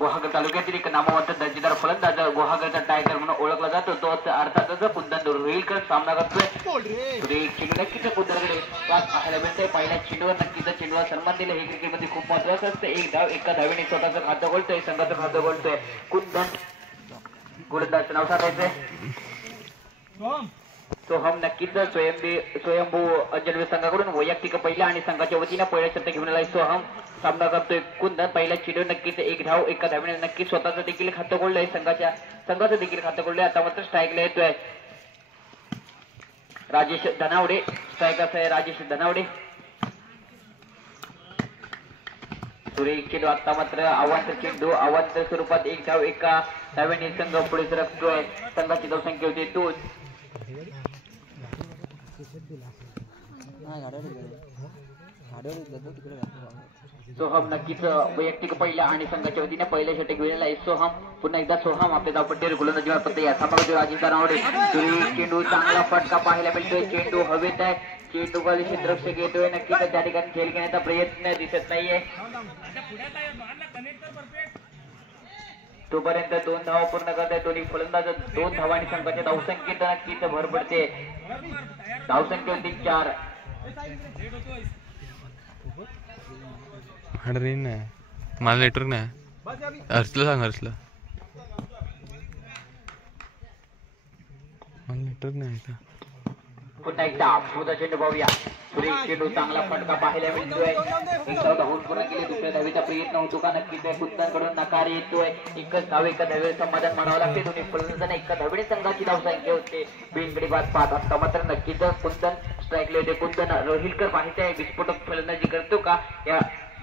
गुहागर तालुक्यातील एक नामवंत दर्जेदार फलंदाज गुहागरचा टायगर म्हणून ओळखला जातो. तो अर्थातच कुंदन रोहिलकर सामना करतोय. चेंडू नक्कीच कुंदनकडे पाहायला मिळतंय. पहिल्या चेंडूवर नक्कीच चेंडूला सन्मान दिले. हे क्रिकेटमध्ये खूप महत्वाचं असतं. एक धाव एका धावेने स्वतःचं खातं गोलतोय, संघाचं खातं गोलतोय. कुंदन गोलंदाजचं नाव सांगायचंय सोहम. नक्कीच स्वयंभू अंजनवीर संघाकडून वैयक्तिक पहिल्या आणि संघाच्या वतीनं पहिल्या षटक घेऊन आलाय सोहम. सामना करतोय कुंदन. पहिल्या चेंडू नक्कीच एक धाव एका धावेने नक्कीच स्वतःचं देखील खातं गोललंय, संघाचं देखील खातं गोललंय. आता मात्र स्ट्राईकला येतोय राजेश धनावडे. स्ट्राईक असं आहे राजेश धनावडे. सुरेख चेंडू. आता मात्र आव्हान चेंडू. आव्हान स्वरूपात एक धाव एका धावेने संघ पुढे सरकतोय. संघाची धावसंख्या होती 2. सोहम नक्कीच वैयक्तिक पहिल्या आणि संघाच्या वतीने पहिल्या षटक घेऊन आहे सोहम. पुन्हा एकदा सोहम आपल्या धावपट्टीवर गोलंदाजीवर पत्ते या सामन्यामध्ये राजेश धनावडे. चेंडू चांगला फटका पाहायला मिळतोय. चेंडू हवेत आहे. चेंडू खाली क्षेत्ररक्षक येतोय. नक्कीच त्या ठिकाणी खेळ घेण्याचा प्रयत्न दिसत नाहीये. तोपर्यंत 2 धावा पूर्ण करत आहे दोन्ही फलंदाज. 2 धावांनी संघाच्या धावसंख्येत नक्कीच भर पडते. धावसंख्या होती 4. मला नेटवर्क नाही. हर्षला सांग. हर्षला मला नेटवर्क नाही. पुन्हा एकदा पुढचा चेंडू पाहूया. सुरेख चेंडू. चांगला फटका पाहायला मिळतोय. एकदा धावून पूर्ण केली. दुसऱ्या धावेचा प्रयत्न होतो का? नक्कीच कुंदनकडून नकार येतोय. एकच धाव एका धावेवर समाधान म्हणावं लागते. दोन्ही फलंदाजांना एका धावेने संघाची धावसंख्या होते. बिनगडी बाद 5. आता मात्र नक्कीच कुंदन स्ट्राईकला येते. कुंदन रोहिलकर पाहिजे आहे विस्फोटक फलंदाजी करतो का या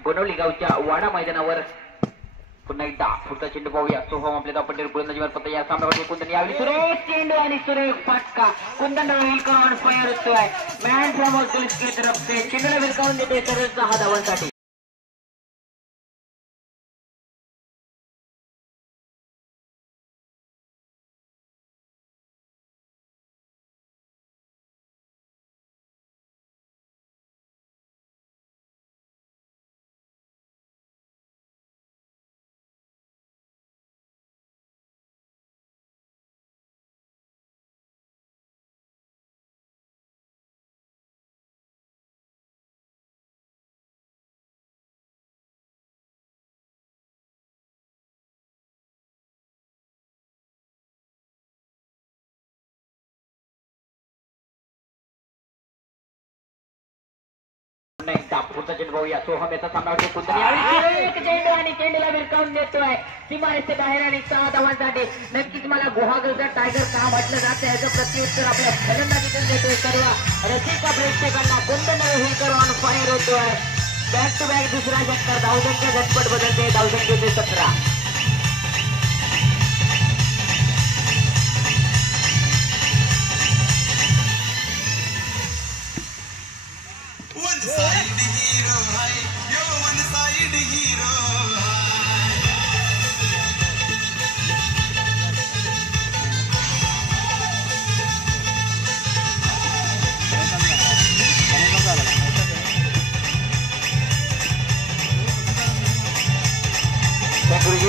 बनवली गावच्या वाडा मैदानावर. पुन्हा एकदा पुढचा चेंडू पाहूया. सोहम आपल्या धावपट्टीवर गोलंदाजीवर पत्ता या सामन्यामध्ये कुंदन यावेळी सुरेख चेंडू आणि सुरेख फटका. कुंदन रोहिलकर ऑन फायर होतोय. मॅन फ्रॉम ऑस्ट्रेलिया तरफसे चेंडूला विरकावून देते सरळ 6 धावांसाठी. पुढचा चेंडू पाहूया. सोहम याचा सामना होतो. कुंदन यावेळी चेंडू आणि चेंडूला विरकावून देतोय सीमारेषे बाहेर आणि 6 धावांसाठी. नक्कीच मला गुहागरचा टायगर का म्हटलं जातं याचं प्रत्युत्तर आपल्या फलंदाजीतून देतोय. सर्व रसिका प्रेक्षकांना कुंदन रोहिलकर ऑन फायर होतोय. बॅक टू बॅक दुसरा षटकार. धावसंख्या झटपट बदलते. धावसंख्येचे 17.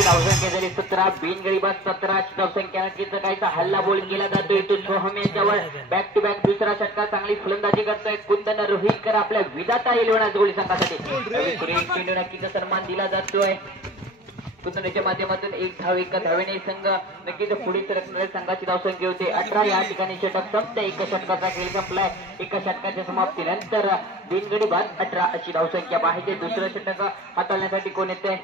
धावसंख्या झाली 17. बिनगडी बाद 17 धावसंख्या. नक्कीच काहीसा हल्ला बोल केला जातोय तो सोहम यांच्यावर. बॅक टू बॅक दुसरा षटकार. चांगली फलंदाजी करतोय कुंदन रोहिलकर आपल्या विधाता इलेव्हन गोळी संघासाठी. सुरेख चेंडू नक्कीच सन्मान दिला जातोय. कुंदनच्या माध्यमातून एक धाव एका धावेने संघ नक्कीच पुढे सरकणाऱ्या संघाची धावसंख्या होते 18. या ठिकाणी षटक संपते. एका षटकाचा खेळ संपलाय. एका षटकाच्या समाप्तीनंतर बिनगडी बाद 18 अशी धावसंख्या पाहिजे. दुसरं षटक हाताळण्यासाठी कोण येते?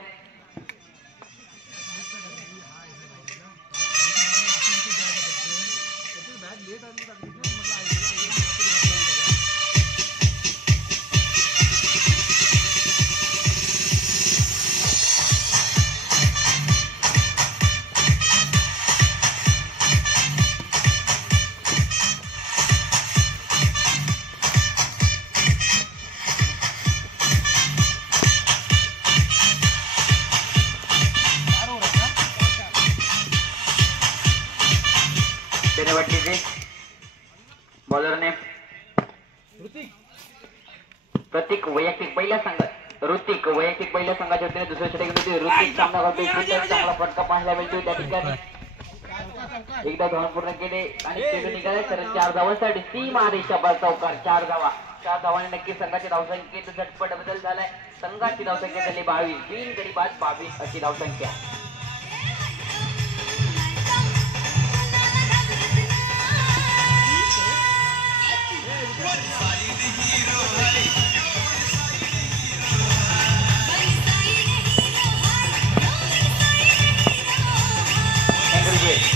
बॉलरने प्रतीक वैयक्तिक पहिल्या संघ ऋतिक वैयक्तिक पहिल्या संघाच्या वतीने दुसऱ्या षटकामध्ये ऋतिक सामना करतोय. खूपच चांगला फटका पाहायला मिळतोय त्या ठिकाणी. एकदा धावून पूर्ण केले आणि चेंडू निघाले तर 4 धावांसाठी सीमा रेषापार चौकार. 4 धावा. 4 धावांनी नक्की संघाची धावसंख्येत झटपट बदल झालाय. संघाची धावसंख्या झाली 22. 3 गडी बाद 22 अशी धावसंख्या.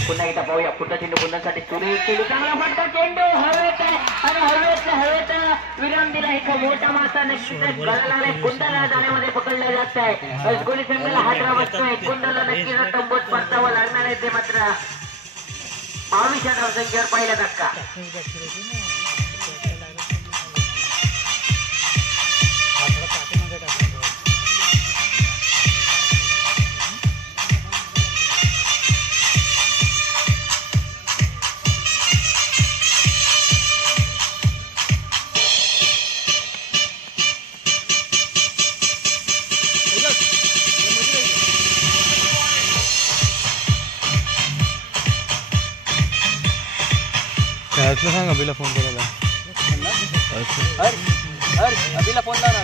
पुन्हा एकदा पाहूया. पुढचा चेंडू पुन्हासाठी सुरेश चेंडू चांगला फटका. चेंडू हवेत आहे आणि हवेत विराम दिला. एक मोठा मासा नक्कीच गळा लागलाय. कुंडला जाण्यामध्ये पकडला जात आहे. गोली संघाला हातरा बसतोय. कुंडला नक्कीच तंबूत परतावं लागणार आहे. ते मात्र 22 धावसंख्येवर पहिला धक्का. सांग अभिला फोन करायला. अभिला फोन लाव ना.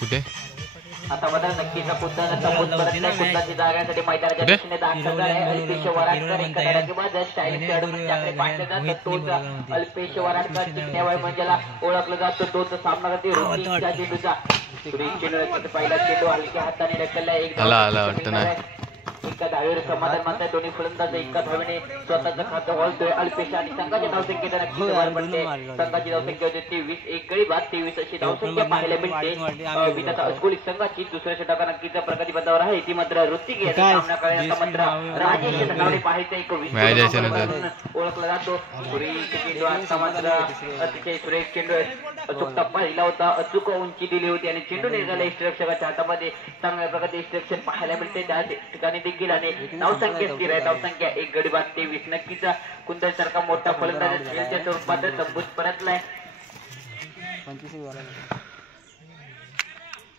कुठे आता बदल नक्कीचा कुत्ताची जागासाठी मैदानाच्या दिशेने दाखल आहे. अल्पेश वराडकर एक धडाकेबाज स्टाईलिश खेळाडू ज्याकडे पाहिलं जातं तोच अल्पेश वराडकर चिकण्यावळ मंजला ओळखलं जातो. तोच सामना करते ऋतिकच्या चेंडूचा. पहिला चेंडू हलक्या हाताने ढकलला. एक वाटतं ना. एका धावेवर समाधान मानताय. दोन्ही फलंदाज एका धावेने स्वतःचं खातं वळतोय. अल्पेश आणि संघाच्या धावसंख्येत नक्कीच वाढ पडते. संघाची धावसंख्या होते 23. एक गडी बाद 23 अशी धावसंख्या पाहायला मिळते. विधाता अस्कोली संघाची दुसऱ्या षटका नक्कीच प्रगती पथावर आहे. ती मात्र ऋतिक याचा सामना करण्याचा मात्र राजेश नावडे पाहायचं एक ओळखला जातो. चेंडू आता मात्र अतिशय सुरेख चेंडू अचूकता पाहिला होता. अचूक उंची दिली होती आणि चेंडू निघाला रक्षकाच्या हातामध्ये. चांगल्या प्रकारे इन्स्ट्रक्शन पाहायला मिळते. त्या ठिकाणी देखील आणि धावसंख्या स्थिर आहे. धावसंख्या 1 गडी बाद 23. नक्कीच कुंदल सारखा मोठा फलंदाज खेळच्या स्वरूपात तंबूत परतलाय.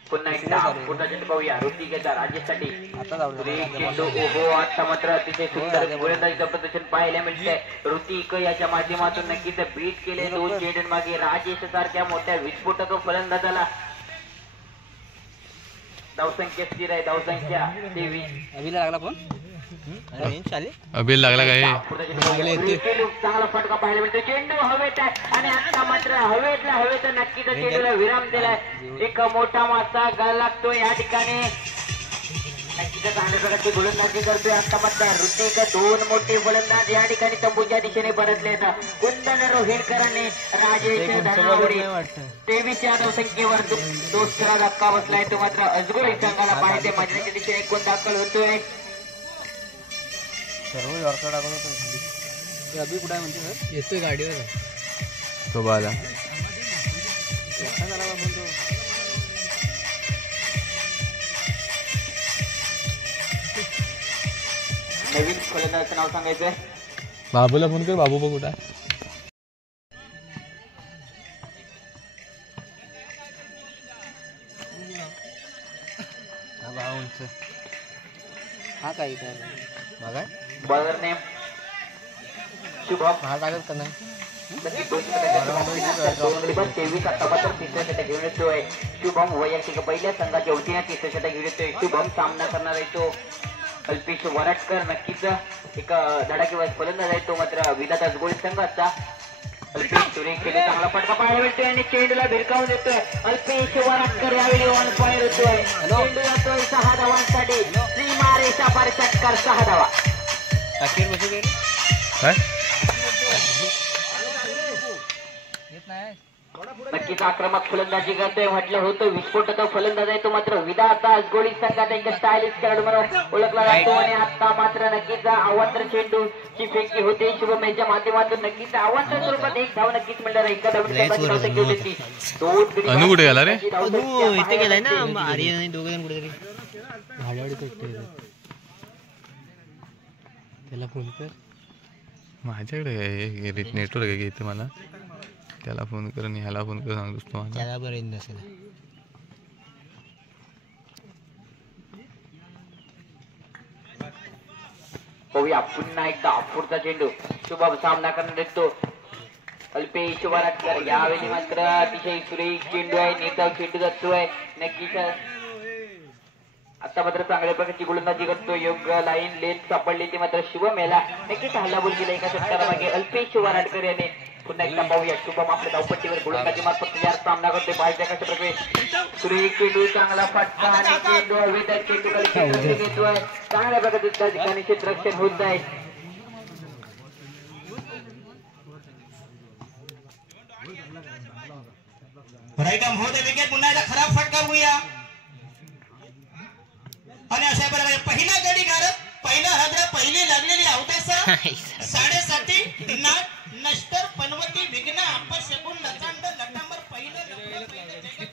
पुन्हा एकदा पुन्हा चेंडू पाहूया. ऋतिकेचा राजेसाठी चेंडू ओहो. आता मात्र अतिशय सुंदर गोलंदाजीचं प्रदर्शन पाहायला मिळतंय. ऋतिक याच्या माध्यमातून नक्कीच बीट केले 2 चेंडू मागे राजेश सारख्या मोठ्या विस्फोटक फलंदाजाला. धावसंख्या स्थिर आहे. धावसंख्या 23. अभिला लागला फोन. अभिला लागला काय चांगला फटका पाहायला मिळतो. चेंडू हवेत आहे आणि आता मात्र हवेत नक्कीच चेंडूला विराम दिलाय. एक मोठा मासा गळा लागतो या ठिकाणी. नक्कीच चांगल्या प्रकारची गोलंदाजी करतोय. आता मात्र ऋतिक 2 मोठे फलंदाज या ठिकाणी तंबूच्या दिशेने परतले. कुंदन रोहिणकरांनी राजेश धनावडे 23 या धावसंख्येवर दुसरा धक्का बसलाय. तो मात्र अजगोली संघाला पाहिजे. मैदानाच्या दिशेने कोण दाखल होतोय. अभि कुठे म्हणते येतोय गाडीवर. तो बाला नवीन फलंदाजाचं नाव सांगायचंय. बाबूला फोन कर. बाबू कुठं आहे. हा काही बघा बॉलर नेम शुभम. हा टाकत का नाही. 23 आता मात्र तिसऱ्या षटक घेऊन येतोय. शुभम वैयक्तिक पहिल्या संघाच्या वतीने तिसऱ्या षटक घेऊन येतोय. शुभम सामना करणार आहे तो अल्पेश वराडकर. नक्कीच एक धडाकेबाज फलंदाज आहे तो मात्र विधाता गोळी संघाचा. अल्पेश सुरेख केले. चांगला फटका पाहायला मिळतोय आणि चेंडूला भिरकावून देतोय. अल्पेश वराडकर यावेळी ऑन फायर होतोय. चेंडू जातोय 6 धावांसाठी. सीमा रेषापार षटकार 6 धावा. काय नक्कीच आक्रमक फलंदाजी करतोय. म्हटलं होतं विस्फोटक फलंदाज आहे तो मात्र विधाता गोळी संघात एक स्टायलिश खेळाडू म्हणून ओळखला जातो. आणि आता मात्र नक्कीच आव्हान चेंडूची फेकी होते. शुभम यांच्या माध्यमातून नक्कीच आव्हान स्वरूपात 1 धाव नक्कीच मिळणार आहे. एका अनु कुठे गेला रे. इथे गेलाय ना. आर्यन आणि 2 जण कुठेतरी भाडवाडी करतोय. त्याला फोन कर. माझ्याकडे नेटवर्क आहे इथे मला त्याला फोन कर आणि ह्याला फोन कर सांगतोस तू मला त्याला बरं येत नसेल पाहूया पुन्हा एकदा अपूरचा चेंडू शुभम सामना करण्यात येतो अल्पेश वराटकर यावेळी मात्र अतिशय सुरेख चेंडू आहे नेता चेंडू जातोय नक्कीच आता मात्र चांगल्या प्रकारची गोलंदाजी करतो योग्य लाईन लेन सापडली ती मात्र शुभम याला नक्कीच हल्लाबोल केला एका षटकारामागे अल्पेश वराटकर याने पुन्हा एकदा पाहूया शुभम आपल्या धावपट्टीवर गोलंदाजी मार्फत यार सामना करतोय पाहिजे कशा प्रकारे सुरेख चेंडू चांगला फटका आणि चेंडू हवेत चेंडू खाली घेतोय चांगल्या प्रकारचे त्या ठिकाणी क्षेत्ररक्षण होत आहे राईटम होते विकेट पुन्हा एकदा खराब फटका होऊया आणि अशा प्रकारे पहिला गडी घालत पहिला हद्र पहिली लागलेली अवतासा 7.5 नाट नष्टर पनवती विघ्न अपशकुन लचांड लटांबर पहिलं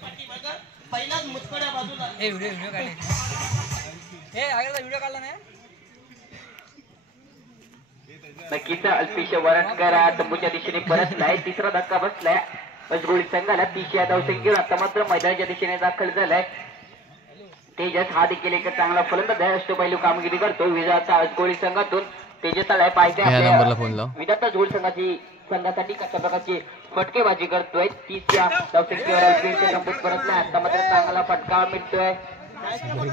पाठीमागं पहिलाच मुतकड्या बाजूला व्हिडिओ काढला नाही नक्कीच अल्पेश वराटकर तंबूच्या दिशेने परतलाय तिसरा धक्का बसलाय अजगोळी संघाला 30 या धावसंख्येवर आता मात्र मैदानाच्या दिशेने दाखल झालाय तेजस हा देखील एक चांगला फलंदाज आहे अष्टपैलू कामगिरी करतो विधाता अजगोळी संघातून तेजस आलाय पाहिजे विधाता जोड संघासाठी कशा प्रकारची फटकेबाजी करतोय 30 या धावसंख्येवर अल्पेश तंबूत परतलाय आता मात्र चांगला फटका मिळतोय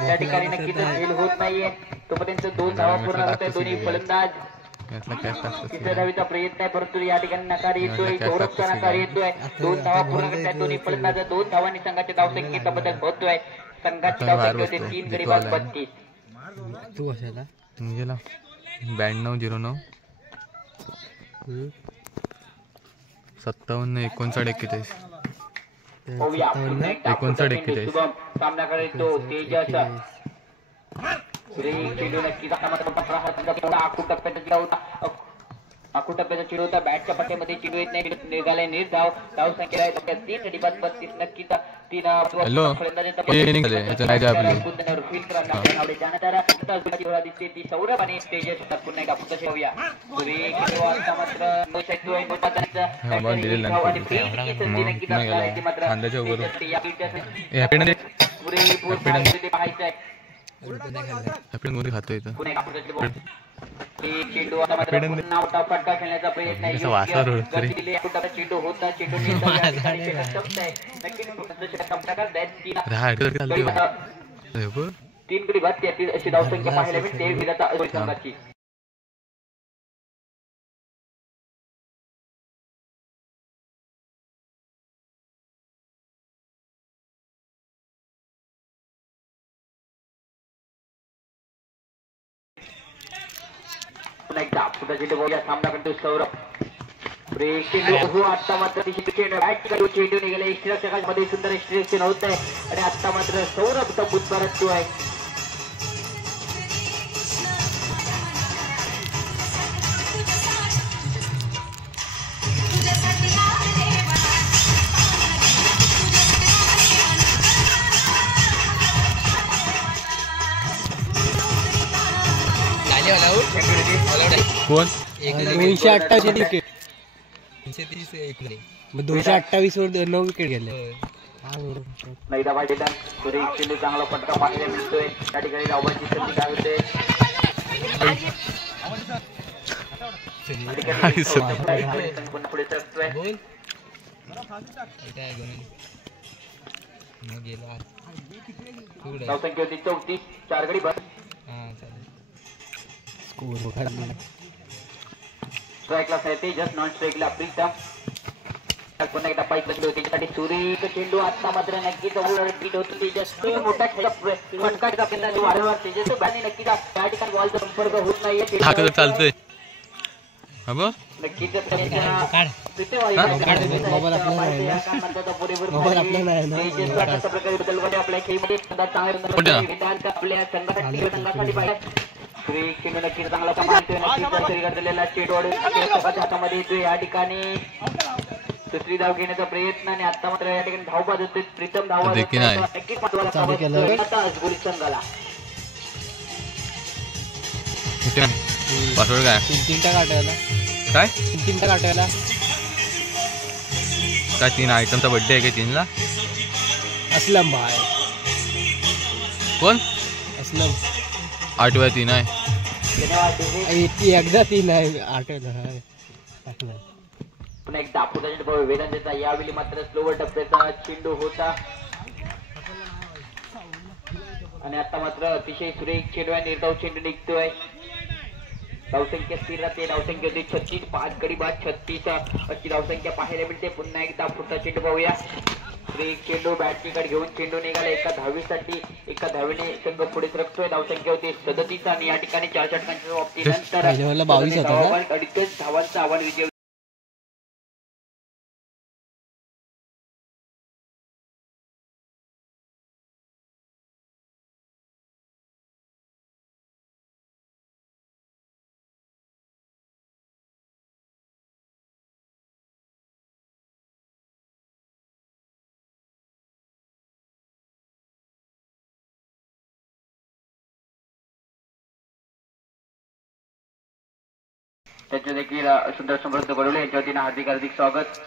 त्या ठिकाणी नक्कीच फेल होत नाहीये तोपर्यंत 2 धावा पूर्ण होत दोन्ही फलंदाज तिसऱ्या धावीचा प्रयत्न आहे परंतु या ठिकाणी नकार येतोय सौरभचा नकार येतोय 2 धावा पूर्ण करतात दोन्ही फलंदाज 2 धावांनी संघाच्या धावसंख्येचा बदल होतोय संघाची धावसंख्या होते 3 गडी बाद 32 तू कशाला गेला 9209 57 59 41 सामना करायचो तेजस चेंडू नक्कीच आखू टप्प्याचा चेंडू होता बॅटच्या पट्ट्यामध्ये चेंडू येत नाही निघालाय निर्धाव धावसंख्या आहे 3 गडी बाद 32 नक्कीच 3 दिसते ती सौरभ आणि तेजस पुन्हा एकदा पुढे ठेवूया पाहायचं खातोय चेंडू आता मात्र पुन्हा फटका खेळण्याचा प्रयत्न चेंडू होता चेंडू तीन गडी बाद 33 अशी धावसंख्या पाहायला मिळते विधाता संघाची सामना करतो सौरभ चेंडू आता मात्र चेंडू निघाला मध्ये सुंदर एक्स्ट्रेक्शन होत आहे आणि आता मात्र सौरभ तंबूत परततोय कोण 228 विकेट 228 वर 9 विकेट गेले चेंडू चांगला फटका पाहायला मिळतोय त्या ठिकाणी धावांची संधी काय होते पुढे सरकतोय धावसंख्या होती 34 4 गडी बाद स्ट्राईकला तेजस नॉन स्ट्राईकला प्रीतम पुन्हा एकदा पाईप बसली होती त्यासाठी सुरेख चेंडू आता मात्र नक्कीच होतो तेजस मोठा फटका वारंवार तेजस बॅटने नक्कीच त्या ठिकाणी बॉलचा संपर्क होत नाहीये चालतोय नक्कीच आपल्या खेळमध्ये आपल्या संघासाठी चेंडू नक्कीच चांगला कमाल चेंडू हातामध्ये येतोय या ठिकाणी दुसरी धाव घेण्याचा प्रयत्न आणि आता मात्र या ठिकाणी धाव बाद होते प्रीतम धाव संघाला पासवर्ड काय 3 टाका काय तीन काटायला काय 3 आयटमचा बर्थडे आहे का 3ला? असलम भाई कोण? असलम 8व्या 3 आहे. धन्यवाद DJ. एकदा 3 आहे आठवलं. पुन्हा एकदा पुढचा चेंडू वेदांतीचा यावेळी मात्र स्लोवर टप्प्याचा चेंडू होता आणि आता मात्र अतिशय सुरेख चेंडू आहे. निर्धाव चेंडू निघतोय. धावसंख्या स्थिर राहते. धावसंख्या होती 36. 5 गडी बाद 36 अशी धावसंख्या पाहायला मिळते. पुन्हा एकदा पुढचा चेंडू पाहूया. सुरेख चेंडू बॅटकडे घेऊन चेंडू निघाला. एका धावीसाठी एका धावीने संघ पुढे सरकतोय. धावसंख्या होती 37 आणि या ठिकाणी 4 षटकांच्या बाबतीनंतर 22 होता का? 38 धावांचा आव्हान विजय. त्याचे देखील सुंदर समृद्ध घडवले यांच्या वतीनं हार्दिक हार्दिक स्वागत.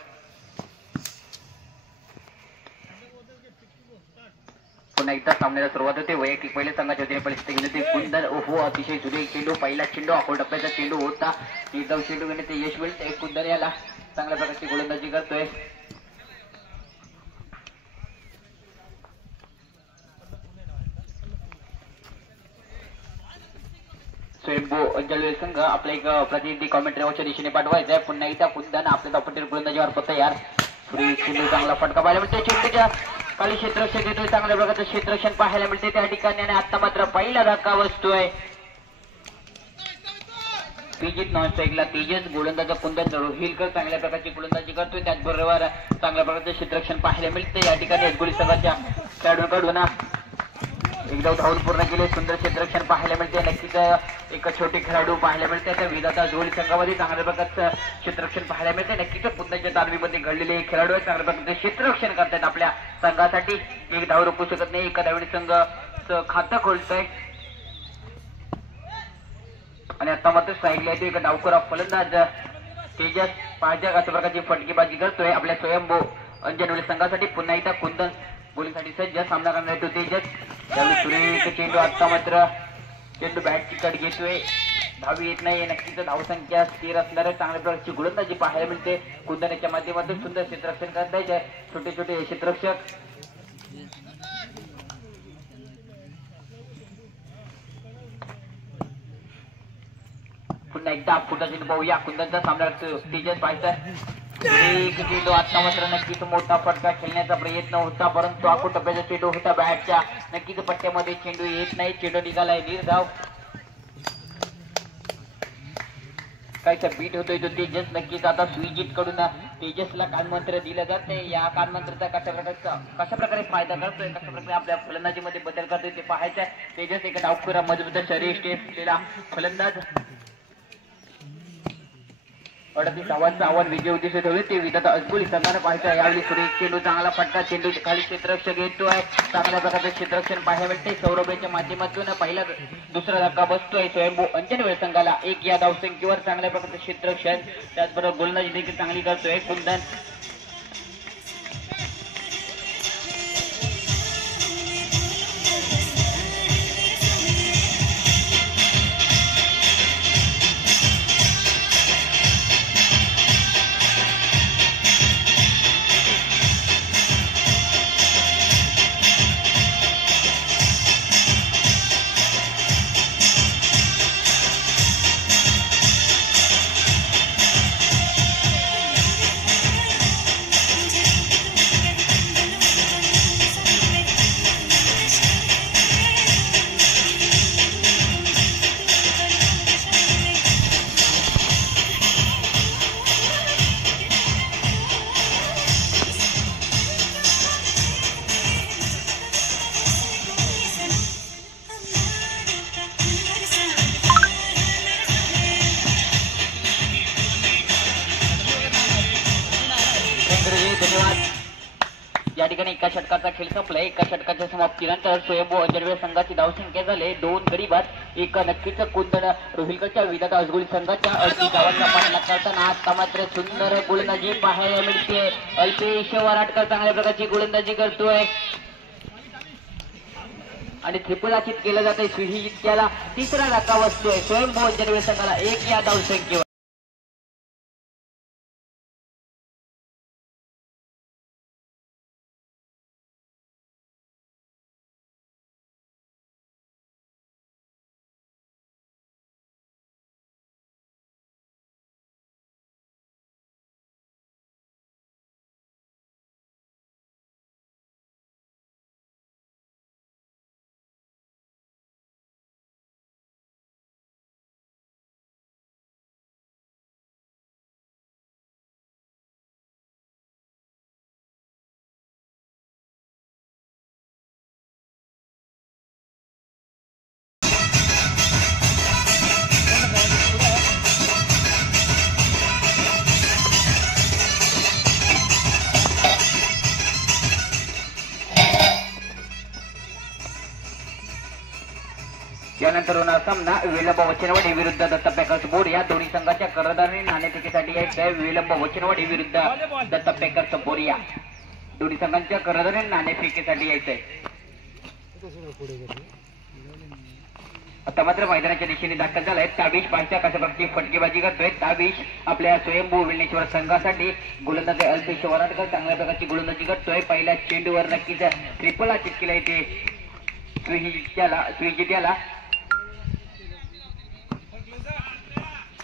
पुन्हा एकदा सामन्याला सुरुवात होते. वैयक्तिक पहिले संघाच्या वतीने परिस्थिती गेली होती. कुंदन ओहो अतिशय सुरेख चेंडू. पहिला चेंडू अकोल टप्प्याचा चेंडू होता. निर्धाव चेंडू घेण्याचे यश मिळते. कुंदन याला चांगल्या प्रकारची गोलंदाजी करतोय. स्वयंभू अंजलवेल संघ आपला एक प्रतिनिधी कॉमेंट्रीच्या दिशेने पाठवायचा आहे. पुन्हा एकदा कुंदन आपल्या धावपट्टीवर गोलंदाजीवर तयार. सुरेख चेंडू चांगला फटका पाहायला मिळते. चेंडूच्या खाली क्षेत्ररक्षण येतोय. चांगल्या प्रकारचं क्षेत्ररक्षण पाहायला मिळते त्या ठिकाणी आणि आता मात्र पहिला धक्का बसतोय. तेजित नॉन स्ट्राईकला तेजस गोलंदाज कुंदन रोहिलकर चांगल्या प्रकारची गोलंदाजी करतोय. त्याचबरोबर चांगल्या प्रकारचं क्षेत्ररक्षण पाहायला मिळते या ठिकाणी. अजगोली संघाच्या खेळाडूंकडून एकदा धावून पूर्ण केले. सुंदर क्षेत्ररक्षण पाहायला मिळते. नक्कीच एक छोटे खेळाडू पाहायला मिळते. त्या विधाता जोली संघामध्ये चांगल्या प्रकारचं क्षेत्ररक्षण पाहायला मिळते. नक्कीच पुन्हाच्या तालमीमध्ये घडलेले खेळाडू आहेत. चांगल्या प्रकारचे क्षेत्ररक्षण करतात आपल्या संघासाठी. एक धाव रोखू शकत नाही. एका धावणे संघ खातं खोलतोय आणि आता मात्र स्ट्राईकला येतो. एक डावखोरा फलंदाज तेजस पाहिजे अशा प्रकारची फटकेबाजी करतोय आपल्या स्वयंभू अंजनवेल संघासाठी. पुन्हा एकदा कुंदन बोलीसाठी सज्ज सामना करणार येतो तेजस. त्यावेळी सुरेख चेंडू. आता मात्र चेंडू बॅटची कट घेतोय. धावी येत नाही. नक्कीच धावसंख्या स्थिर असणाऱ्या चांगल्या प्रकारची गोलंदाजी पाहायला मिळते. कुंदनाच्या माध्यमातून सुंदर क्षेत्ररक्षण करतायचे छोटे छोटे क्षेत्ररक्षक. पुन्हा एकदा पुढचा चेंडू पाहूया. कुंदनचा सामना करतो तेजस पाहिजे. एक चेंडू. आता मात्र नक्कीच मोठा फटका खेळण्याचा प्रयत्न होता परंतु आखूट टप्प्याचा चेंडू होता बॅटच्या. नक्कीच पट्ट्यामध्ये चेंडू येत नाही. चेंडू निघालाय निर्धाव. काहीसा बीट होतोय तो तेजस. नक्कीच आता स्विजित कडून तेजसला कानमंत्र दिलं जात नाही. या कानमंत्राचा कशा प्रकारे फायदा करतोय, कशा प्रकारे आपल्या फलंदाजीमध्ये बदल करतोय ते पाहायचं. तेजस एक डावखोरा मजबूत शरीर असलेला फलंदाज. 38 धावांचं आव्हान विजय उद्देश ठेवले ते विधाता अजगोली संघाने पाहायचं. यावेळी सुरेख चेंडू चांगला फटका. चेंडू खाली क्षेत्ररक्षक येतोय. चांगल्या प्रकारचं क्षेत्ररक्षण पाहायला मिळते. सौरभच्या माध्यमातून पहिला दुसरा धक्का बसतोय स्वयंभू अंजनवेल संघाला. एक या धावसंख्येवर चांगल्या प्रकारचं क्षेत्ररक्षण त्याचबरोबर गोलंदाजी देखील चांगली करतोय कुंदन. या ठिकाणी एका षटकाचा खेळ संपलाय. एका षटकाच्या समाप्तीनंतर स्वयंभू अंजनवेल संघाची धावसंख्या झाले 2 गडी बाद. एक नक्कीच कुंदन रोहिलकरच्या विधाता अजगोळी संघाच्या 38 धावांचा पाठलाग करताना आता मात्र सुंदर गोलंदाजी पाहायला मिळते. अल्पेश वराडकर चांगल्या प्रकारची गोलंदाजी करतोय आणि त्रिपुलाचित केलं जातंय. सुहित्याला तिसरा धक्का बसतोय. स्वयंभू अंजनवेल संघाला 1 या धावसंख्येवर. यानंतर होणार सामना विलंब वचनवाडी विरुद्ध दत्ता पॅकर्स बोर्ड. या दोन्ही संघाच्या कर्णधारांनी नाणेफेकीसाठी यायचंय. विलंब वचनवाडी विरुद्ध दत्ता पॅकर्स बोर्ड या दोन्ही संघांच्या कर्णधारांनी नाणेफेकीसाठी यायचंय. आता मात्र मैदानाच्या दिशेने दाखल झालाय. ताबीश पाचच्या कशाप्रकारची फटकेबाजी करतोय. ताबीश आपल्या स्वयंभू विल्लेश्वर संघासाठी गोलंदाज अल्पेश वराडकर चांगल्या प्रकारची गोलंदाजी करतोय. पहिल्या चेंडूवर नक्कीच ट्रिपल चित केला येते स्विजित्याला.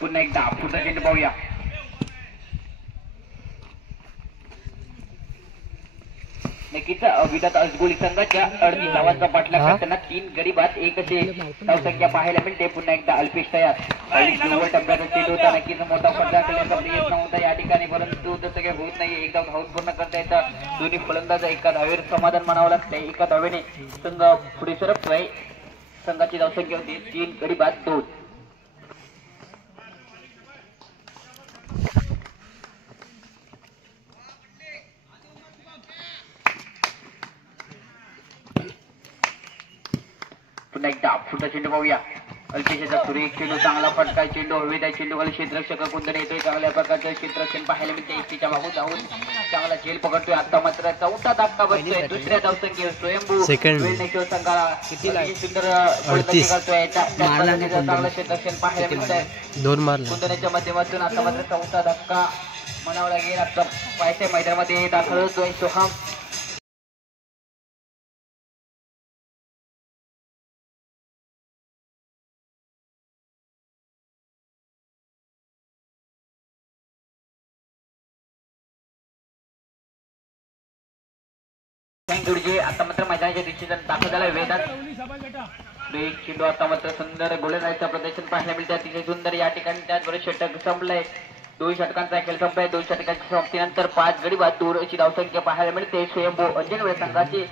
पुन्हा एकदा पुढचा चेंडू पाहूया. नक्कीच विधाता अजगोळी संघाच्या 38 धावांचा पाठलाग करताना 3 गडी बाद 1 असे धावसंख्या पाहायला मिळते. पुन्हा एकदा अल्पेश तयार. टप्प्याचा चेंडू होता. नक्कीच मोठा फटका करण्याचा प्रयत्न होता या ठिकाणी, परंतु तसं काही होत नाही. एकदा धाव पूर्ण करता येतं. दोन्ही फलंदाज एका धावेवर समाधान मानावं लागतंय. एका धावेने संघ पुढे सरकतोय. संघाची धावसंख्या होती 3 गडी बाद 2. पुन्हा एकदा फुटा चेंडू पाहूया. अल्पेशचा सुरेख चेंडू, चांगला फटका चेंडू हवेत आहे. चेंडू खाली क्षेत्ररक्षक कुंदन येतोय. चांगल्या प्रकारचं क्षेत्ररक्षण पाहायला मिळते. एसटीच्या मागून जाऊन चांगला झेल पकडतोय. आता मात्र चौथा धक्का बसतोय. दुसऱ्या धावसंख्येवर स्वयंभू विल्लेश्वर संघाला सुंदर गोलंदाजी करतोय. चांगलं क्षेत्ररक्षण पाहायला मिळतंय कुंदनाच्या माध्यमातून. आता मात्र चौथा धक्का म्हणावा लागेल. आता पायथ्या मैदानामध्ये दाखल होतोय सोहम. गुरुजी आता मात्र मैदानाच्या दिशेने दाखल झाला. वेदांत एक चेंडू आता मात्र सुंदर गोलंदाजीचं प्रदर्शन पाहायला मिळतं. अतिशय सुंदर या ठिकाणी त्याचबरोबर षटक संपलंय. 2 षटकांचा खेळ संपलाय. 2 षटकांच्या समाप्तीनंतर 5 गडी बाद 2 अशी धावसंख्या पाहायला मिळते. स्वयंभू अंजनवेल संघाची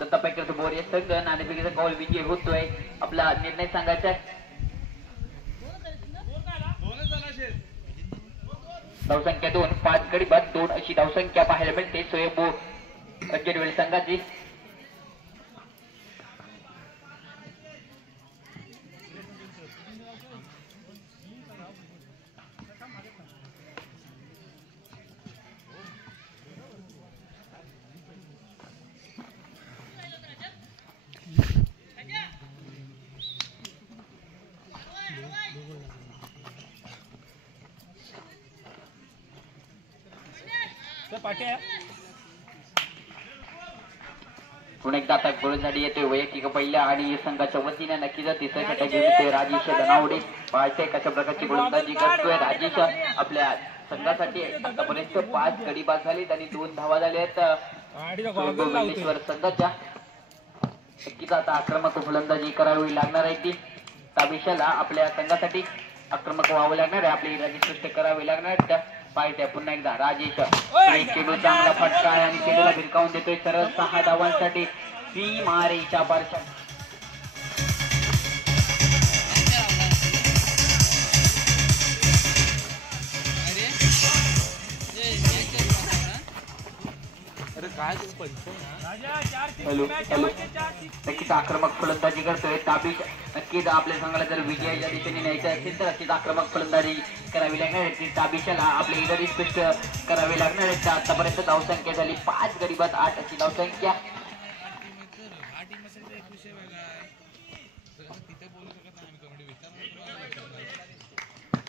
दत्ता पॅकर्स बोर्ड या संघ नाणेफेकीचा कौल विजय होतोय. आपला निर्णय सांगायचा. धावसंख्या 2 5 गडी बाद 2 अशी धावसंख्या पाहायला मिळते. स्वयंभू अंजनवेल संघाची पुन्हा एकदा आता गोलंदाजी येतोय. वैयक्तिक पहिल्या आणि संघाच्या वतीने नक्कीच तिसऱ्या षटक घेऊन येतोय राजेश धनावडे. पाहायचंय कशा प्रकारची गोलंदाजी करतोय राजेश. आपल्या संघासाठी आतापर्यंत 5 गडी बाद झालीत आणि 2 धावा झाल्या आहेत विल्लेश्वर संघाच्या. नक्कीच आता आक्रमक फलंदाजी करावी लागणार आहे. ती ताबिशाला आपल्या संघासाठी आक्रमक व्हावं लागणार आहे. आपली इरादी सृष्टी करावी लागणार आहे. पाहिजे पुन्हा एकदा राजेश. चेंडू चांगला फटका आणि चेंडूला भिरकावून देतोय. सरळ 6 धावांसाठी सीमारेच्या पारच्या हॅलो हॅलो नक्कीच आक्रमक फलंदाजी करतोय ताबीश. नक्कीच आपल्या संघाला जर विजयाच्या दिशेने न्यायचं असेल तर अशीच आक्रमक फलंदाजी करावी लागणार आहे. ताबीशाला आपले इगरी स्पष्ट करावे लागणार आहे. आतापर्यंत धावसंख्या झाली 5 गडी बाद 8 अशी धावसंख्या.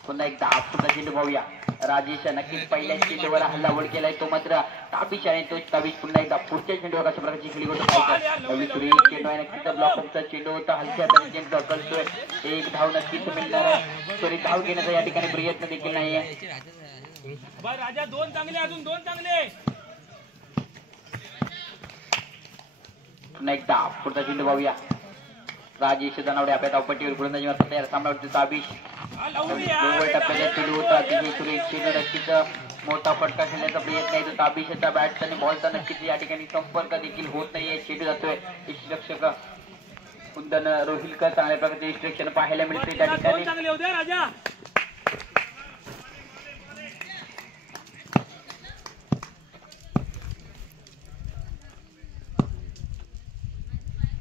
पुन्हा एकदा पुन्हा चेंडू पाहूया. राजेश नक्कीच पहिल्या चेंडूवर हल्लाबोल केलाय तो मात्र ताबीश आहे. तो ताबीश पुन्हा एकदा पुढच्या चेंडूवर अशा प्रकारची खेळी होतो चेंडू आहे. नक्कीच ब्लॉकचा चेंडू होता. हलक्या हाताने चेंडू ढकलतोय. एक धाव नक्कीच मिळणार आहे. सॉरी धाव घेण्याचा या ठिकाणी प्रयत्न देखील नाहीये. राजा 2 चांगले अजून 2 चांगले. पुन्हा एकदा पुढचा चेंडू पाहूया. राजेश दानवडे आपल्या धावपट्टीवर गोलंदाजी मारतात तयार. सामना ताबीश टप्प्याचा चेंडू होता. तिथे सुरेश चेंडू नक्कीच मोठा फटका खेळण्याचा प्रयत्न आहे. तो ताबीशचा बॅट आणि बॉलचा नक्कीच या ठिकाणी संपर्क देखील होत नाहीये. चेंडू जातोय. रक्षक कुंदन रोहिलकर चांगल्या प्रकारचे रिस्ट्रिक्शन पाहायला मिळते त्या ठिकाणी.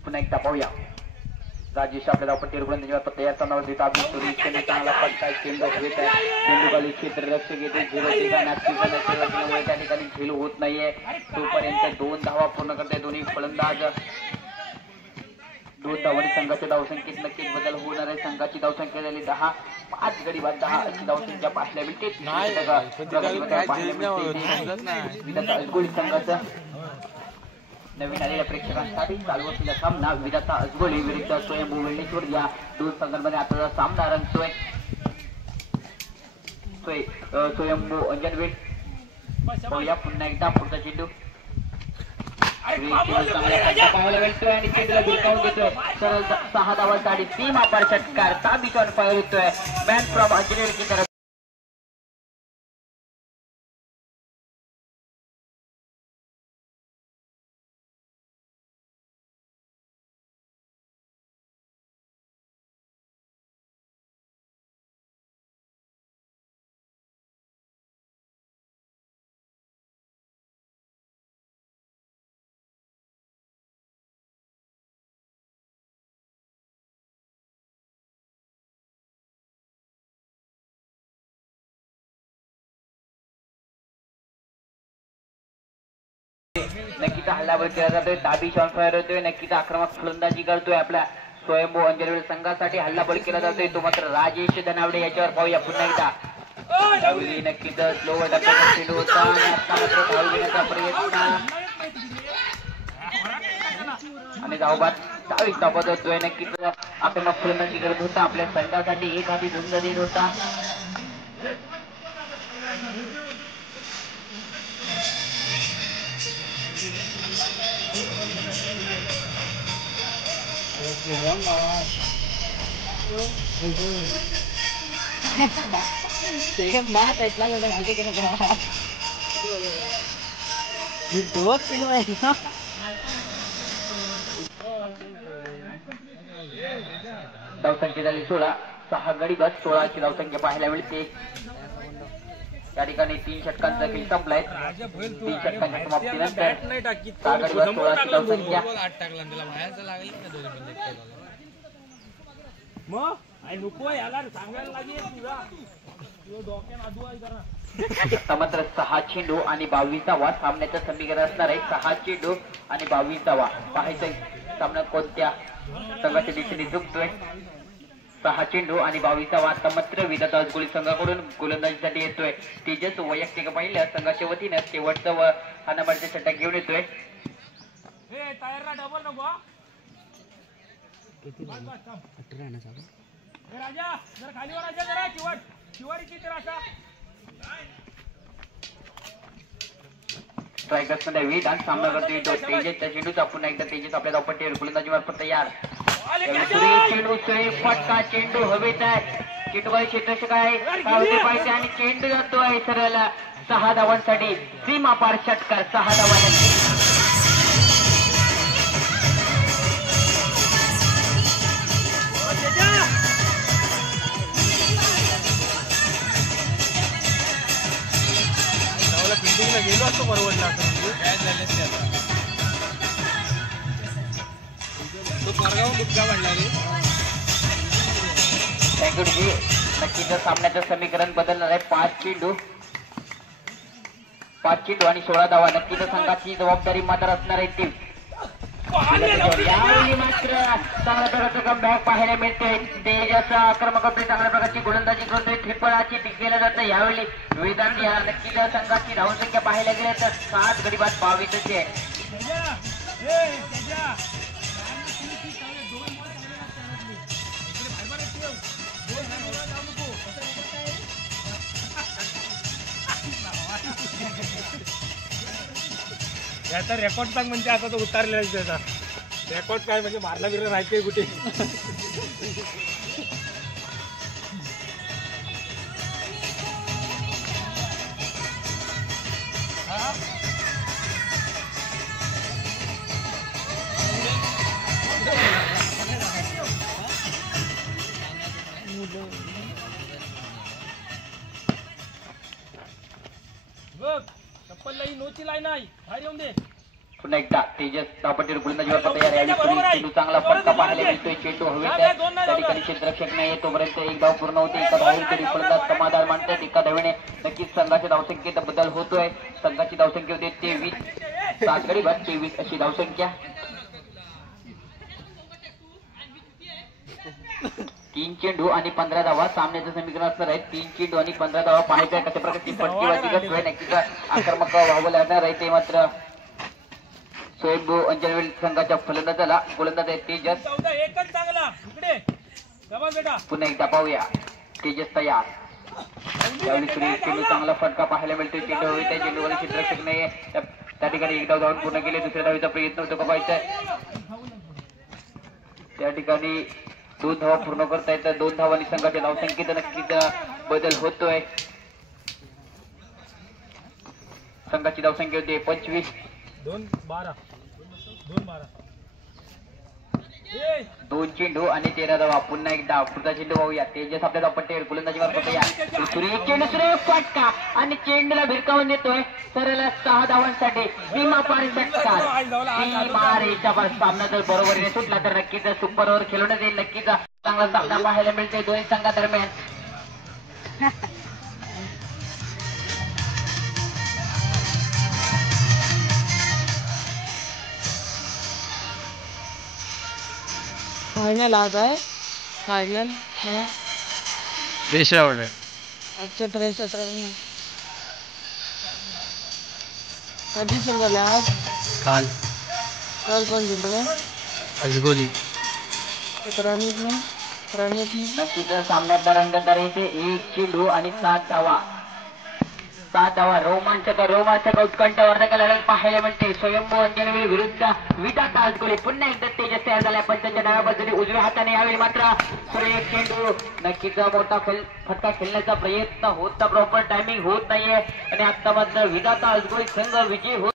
पुन्हा एकदा पाहूया. राजेश आपल्या धावपट्टीवर गोलंदाजी तयार करण्यावर ताबीश सुरेश चेंडू चांगला फटका चेंडू हवेत आहे. चेंडूखाली क्षेत्ररक्षक येते 0 त्या ठिकाणी झेल होत नाहीये. तोपर्यंत 2 धावा पूर्ण करते दोन्ही फलंदाज. 2 धावांनी संघाच्या धावसंख्येत नक्कीच बदल होणार आहे. संघाची धावसंख्या झाली 10 5 गडी बाद 10 अशी धावसंख्या पाहायला मिळते. संघाचा नवीन आलेल्या प्रेक्षकांसाठी चालू असलेला सामना विधाता अजगोळी विरुद्ध स्वयंभू वेल्लेश्वर या 2 संघांमध्ये आताचा सामना रंगतोय. स्वयंभू अंजनवेल पाहूया. पुन्हा एकदा पुढचा चेंडू पाहायला मिळतोय आणि चेंडूला भिरकावून घेतोय. सरळ 6 धावांसाठी सीम अपार षटकार. ताबीश ऑन फायर होतोय. मॅन फ्रॉम अंजनेर की तरफ. नक्कीच हल्लाबोल केला जातोय. ताबीश ऑन फायर होतोय. नक्कीच आक्रमक फलंदाजी करतोय. आपल्या स्वयंभू अंजनवेल संघासाठी हल्लाबोल केला जातोय तो मात्र राजेश धनावडे याच्यावर पाहूया. पुन्हा एकदा नक्कीच स्लोवर टप्प्याचा चेंडू होता आणि आता मात्र धाव घेण्याचा प्रयत्न आणि धावबाद 22 धावत होतोय. नक्कीच आक्रमक फलंदाजी करत होता. आपल्या संघासाठी एक हाती झुंज देत होता. धावसंख्या झाली 16 6 गडी बाद 16 ची धावसंख्या पाहायला मिळते. या ठिकाणी 3 षटकांचा खेळ संपलाय. 3 षटकांच्या समाप्तीनंतर 6 गडी बाद 16 ची धावसंख्या. आता मात्र 6 चेंडू आणि 22 धावा सामन्याचं समीकरण असणार आहे. 6 चेंडू आणि 22 धावा पाहायचं सामना कोणत्या संघाच्या दिशेने झुकतोय. 6 चेंडू आणि 22 धावा. आता मात्र विधाता अजगोळी संघाकडून गोलंदाजीसाठी येतोय तेजस. वैयक्तिक पहिल्या संघाच्या वतीनं शेवटचं हा नंबरचा षटक घेऊन येतोय. स्ट्रायकर्स मध्ये विधान सामना करतोय तेजसच्या चेंडूचा. पुन्हा एकदा तेजस आपल्या धावपट्टीवर गोलंदाजी मार्फत तयार. चेंडू फटका चेंडू हवेत आहे. चेंडूबाई क्षेत्ररक्षक आहे पाहिजे आणि चेंडू जातोय सरळ 6 धावांसाठी सीमा पार षटकार. 6 धावांसाठी गेलो असतो परवडला. थँक्यू जी. नक्कीच सामन्याचं समीकरण बदलणार आहे. 5 चेंडू आणि 16 धावा. नक्कीच संघाची जबाबदारी मात्र असणार आहे टीम. यावेळी मात्र चांगल्या प्रकारचं कमबॅक पाहायला मिळते. तेजस आक्रमक करतोय, चांगल्या प्रकारची गोलंदाजी करतोय, ट्रिपलाची टिक केलं जातं. यावेळी विधान या नक्कीच संघाची धावसंख्या पाहायला गेल्या तर 7 गडी बाद 22 आहे. याचा रेकॉर्ड सांग म्हणजे आता तो उतारलेला आहे त्याचा रेकॉर्ड काय म्हणजे मारला बिरला राहायचंय कुठे. बघ चप्पल नोची लाईन आहे बाहेर येऊन दे. पुन्हा एकदा तेजस दापटीवर गोलंदाजीवर तयार आहे. चेंडू चांगला फटका पाहायला मिळतोय. चेंडू हवेत आहे. त्या ठिकाणी क्षेत्ररक्षक नाही तोपर्यंत एक धाव पूर्ण होते. एका धावेवर तरी फलंदाज समाधान मानतात. एका धावेने नक्कीच संघाच्या धावसंख्येत बदल होतोय. संघाची धावसंख्या होते 23. 7 गडी बाद 23 अशी धावसंख्या. 3 चेंडू आणि 15 धावा सामन्याचं समीकरण असणार आहे. 3 चेंडू आणि 15 धावा पाहायचं कशा प्रकारची फटकेबाजी करतोय. नक्कीच आक्रमक व्हावं लागणार आहे. ते मात्र स्वयंभू अंजनवेल संघाच्या फलंदाजाला गोलंदाज आहे तेजस. एकच चांगला इकडे बेटा. पुन्हा एकदा पाहूया. तेजस तयार. यावेळी चेंडू चांगला फटका पाहायला मिळतोय. चेंडू हवेत आहे. चेंडूवाले क्षेत्ररक्षक नाहीये. त्या ठिकाणी एक धाव धावून पूर्ण केले. दुसऱ्या धावीचा प्रयत्न होतो का पाहायचा. त्या ठिकाणी 2 धावा पूर्ण करता येतात. 2 धावांनी संघाच्या धावसंख्येत नक्कीच बदल होतोय. संघाची धावसंख्या होते 25. 2-12 2 चेंडू आणि 13 धावा. पुन्हा एकदा पुढचा चेंडू पाहूया. तेजस आपल्या धावपट्टीवर गोलंदाजीवर करतोय. चेंडू सुरेख फटका आणि चेंडूला भिरकावून देतोय. सरळ 6 धावांसाठी सीमा पार षटकार. सीमा रेषापार. सामना जर बरोबरीने सुटला तर नक्कीच सुपर ओव्हर खेळवण्यात येईल. नक्कीच चांगला सामना पाहायला मिळते दोन्ही संघादरम्यान. फायनल आज आहे. फायनल प्रेशर आवडलं. आजच्या ड्रेस कधी सुरू झाले आज. काल काल कोण जिंकले. अजगोली नक्कीच सामन्यात रंगतदार येते. 1 चेंडू आणि 7 धावा. 7 धावा. रोमांचक उत्कंठावर्धक लढत पाहायला मिळते. स्वयंभू अंजनवेल विरुद्ध विधाता आजगोली. पुन्हा एकदा तेजस तयार झाल्या. पण त्यांच्या डाव्या बाजूने उजव्या हाताने यावेळी मात्र सुरेख चेंडू. नक्कीच मोठा फटका खेळण्याचा प्रयत्न होता. प्रॉपर टायमिंग होत नाहीये आणि आता मात्र विधाता आजगोली संघ विजयी होत